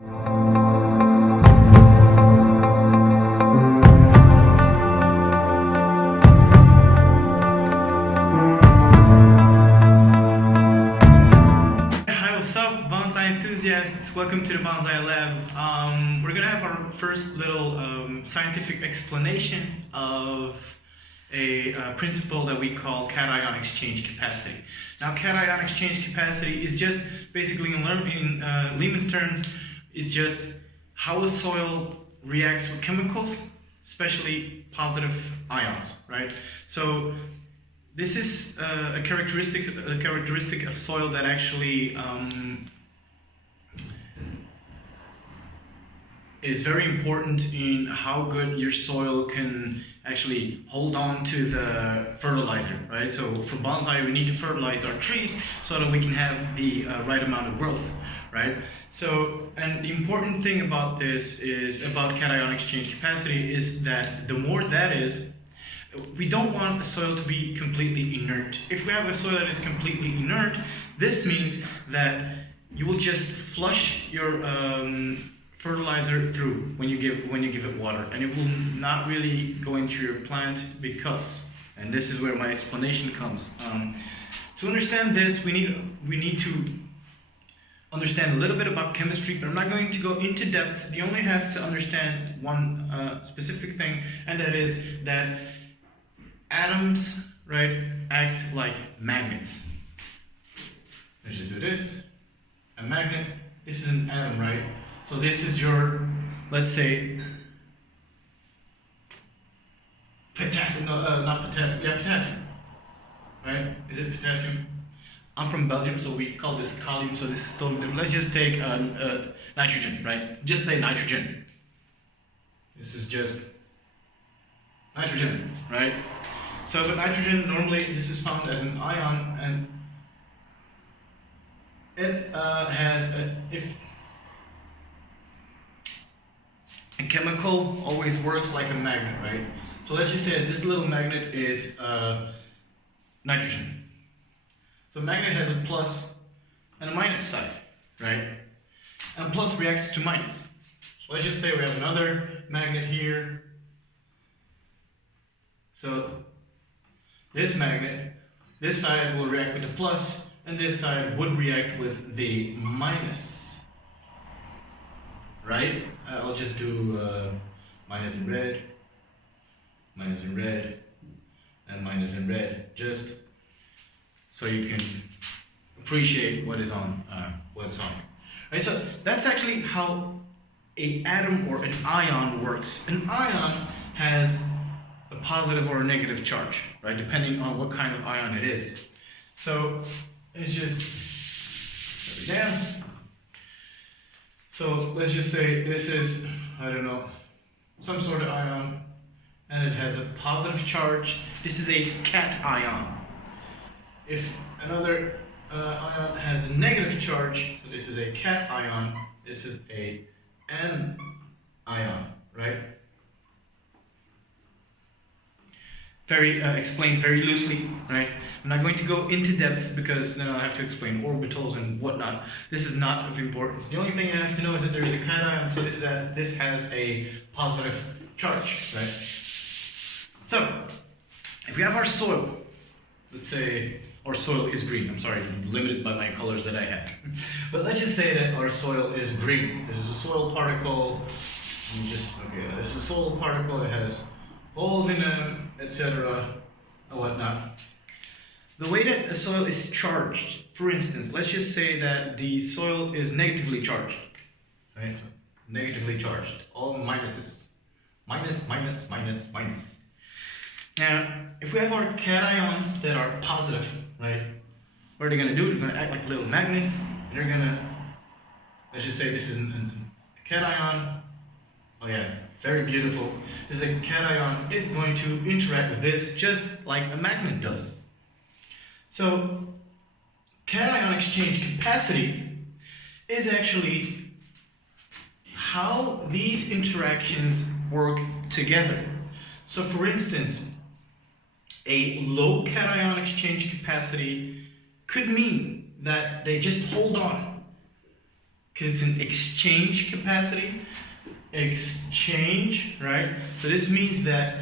Hi, what's up, bonsai enthusiasts? Welcome to the Bonsai Lab. We're gonna have our first little scientific explanation of a principle that we call cation exchange capacity. Now, cation exchange capacity is just basically, in layman's terms, is just how a soil reacts with chemicals, especially positive ions, right? So this is a characteristic of soil that actually is very important in how good your soil can actually hold on to the fertilizer, right? So for bonsai, we need to fertilize our trees so that we can have the right amount of growth, right? So, and the important thing about this is, about cation exchange capacity, is that the more that is, we don't want a soil to be completely inert. If we have a soil that is completely inert, this means that you will just flush your fertilizer through when you give it water, and it will not really go into your plant because, and this is where my explanation comes. To understand this, we need to understand a little bit about chemistry, but I'm not going to go into depth. You only have to understand one specific thing, and that is that atoms, right, act like magnets. Let's just do this. A magnet, this is an atom, right? So this is your, let's say, potassium, not potassium, yeah, potassium, right? Is it potassium? I'm from Belgium, so we call this kalium, so this is totally different. Let's just take nitrogen, right? Just say nitrogen. This is just nitrogen, right? So with nitrogen, normally this is found as an ion, and it has if a chemical always works like a magnet, right? So let's just say that this little magnet is nitrogen. So magnet has a plus and a minus side, right? And plus reacts to minus. So let's just say we have another magnet here. So this magnet, this side will react with the plus, and this side would react with the minus, right? I'll just do minus in red, and minus in red, just so you can appreciate what is on. Right, so that's actually how an atom or an ion works. An ion has a positive or a negative charge, right? Depending on what kind of ion it is. So it's just put it down. So let's just say this is, I don't know, some sort of ion, and it has a positive charge. This is a cation. If another ion has a negative charge, so this is a cation, this is a anion, right? Explained very loosely, right? I'm not going to go into depth because then I'll have to explain orbitals and whatnot. This is not of importance. The only thing you have to know is that there is a cation, so this has a positive charge, right? So, if we have our soil, let's say our soil is green. I'm sorry, I'm limited by my colors that I have. But let's just say that our soil is green. This is a soil particle. This is a soil particle. It has holes in them, etc., and whatnot. The way that a soil is charged, for instance, let's just say that the soil is negatively charged, right? So negatively charged, all minuses, minus. Now, if we have our cations that are positive, right? What are they going to do? They're going to act like little magnets, and they're going to, let's just say this is a cation. Oh yeah. Very beautiful. This is a cation. It's going to interact with this just like a magnet does. So, cation exchange capacity is actually how these interactions work together. So, for instance, a low cation exchange capacity could mean that they just hold on. because it's an exchange capacity. Exchange, right? So this means that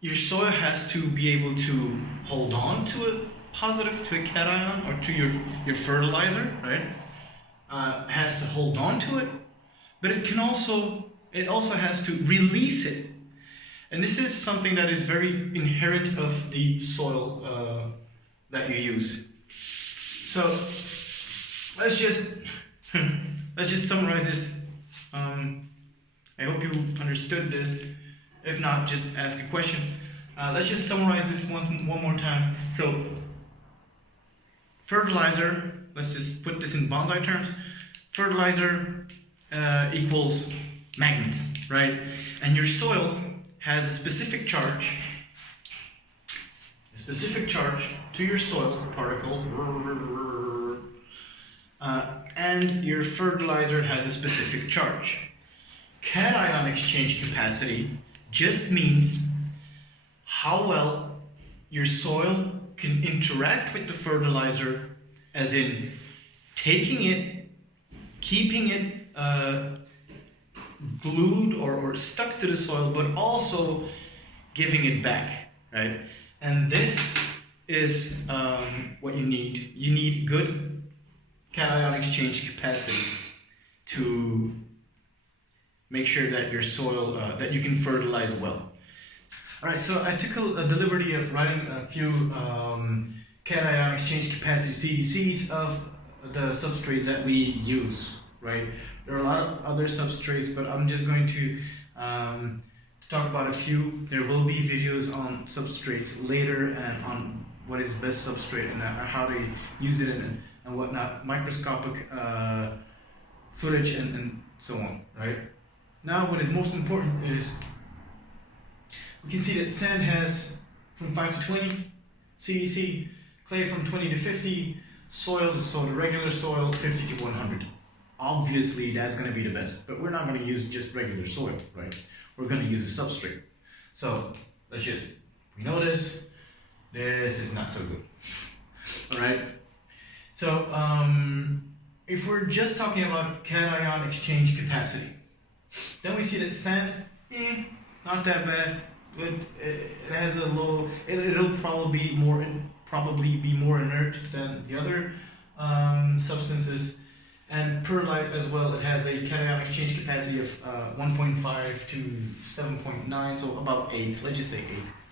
your soil has to be able to hold on to a positive, to a cation, or to your fertilizer, right? Has to hold on to it, but it also has to release it. And this is something that is very inherent of the soil that you use. So let's just summarize this. I hope you understood this. If not, just ask a question. Let's just summarize this one more time. So fertilizer, let's just put this in bonsai terms. Fertilizer equals magnets, right? And your soil has a specific charge to your soil particle, and your fertilizer has a specific charge. Cation exchange capacity just means how well your soil can interact with the fertilizer, as in taking it, keeping it glued or stuck to the soil, but also giving it back, right? And this is what you need. You need good cation exchange capacity to make sure that your soil, that you can fertilize well. All right, so I took the liberty of writing a few cation exchange capacity CECs of the substrates that we use, right? There are a lot of other substrates, but I'm just going to talk about a few. There will be videos on substrates later and on what is best substrate and how to use it and whatnot, microscopic footage and so on, right? Now what is most important is we can see that sand has from 5 to 20 CEC, clay from 20 to 50, soil, the regular soil 50 to 100. Obviously that's going to be the best, but we're not going to use just regular soil, right? We're going to use a substrate. So we know this is not so good. All right. So if we're just talking about cation exchange capacity, then we see that sand, not that bad, but it has a low. It'll probably be more inert than the other substances. And perlite as well, it has a cation exchange capacity of 1.5 to 7.9, so about 8. Let's just say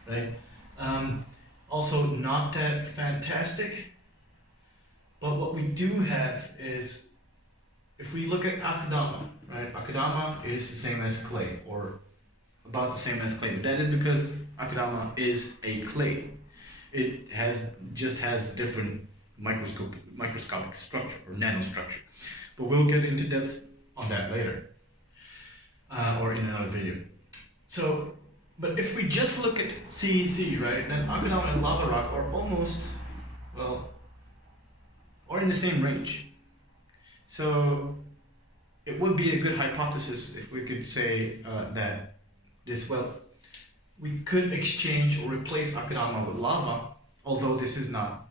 8, right? Also not that fantastic. But what we do have is, if we look at akadama, right? Akadama is the same as clay, or about the same as clay. But that is because akadama is a clay. It just has different microscopic structure or nanostructure. But we'll get into depth on that later, or in another video. So, but if we just look at CEC, right, then akadama and lava rock are almost, well, or in the same range. So it would be a good hypothesis if we could say that we could exchange or replace akadama with lava, although this is not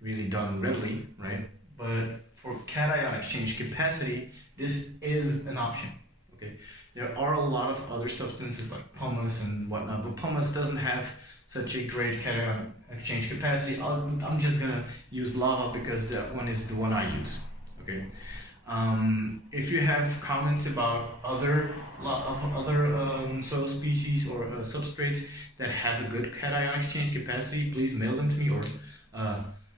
really done readily, right? But for cation exchange capacity, this is an option, okay? There are a lot of other substances like pumice and whatnot, but pumice doesn't have such a great cation exchange capacity. I'm just gonna use lava because that one is the one I use, okay? If you have comments about other soil species or substrates that have a good cation exchange capacity, please mail them to me or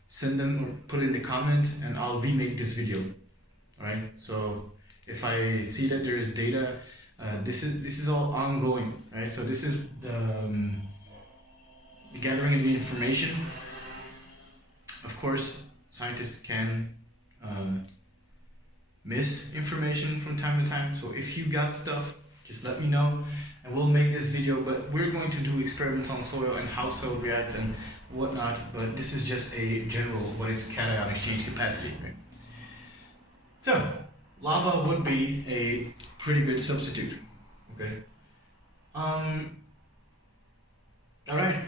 send them or put it in the comment, and I'll remake this video. All right. So if I see that there is data, this is all ongoing, right? So this is the gathering of the information. Of course, scientists can miss information from time to time. So if you got stuff, just let me know and we'll make this video. But we're going to do experiments on soil and how soil reacts and whatnot. But this is just a general, what is cation exchange capacity, right? So lava would be a pretty good substitute, okay? All right.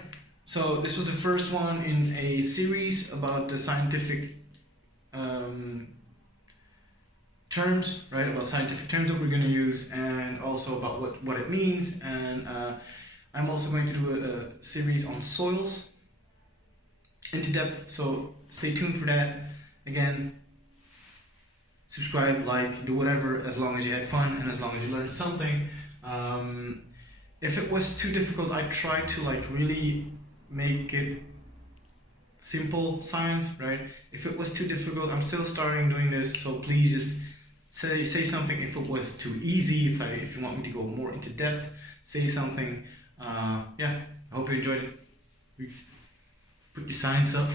So this was the first one in a series about the scientific terms, right? About scientific terms that we're going to use, and also about what it means. And I'm also going to do a series on soils into depth, so stay tuned for that. Again, subscribe, like, do whatever, as long as you had fun and as long as you learned something. If it was too difficult, I tried to like really make it simple science, right? If it was too difficult, I'm still starting doing this, so please just say something. If it was too easy, if you want me to go more into depth, say something. Yeah, I hope you enjoyed it. Put your science up.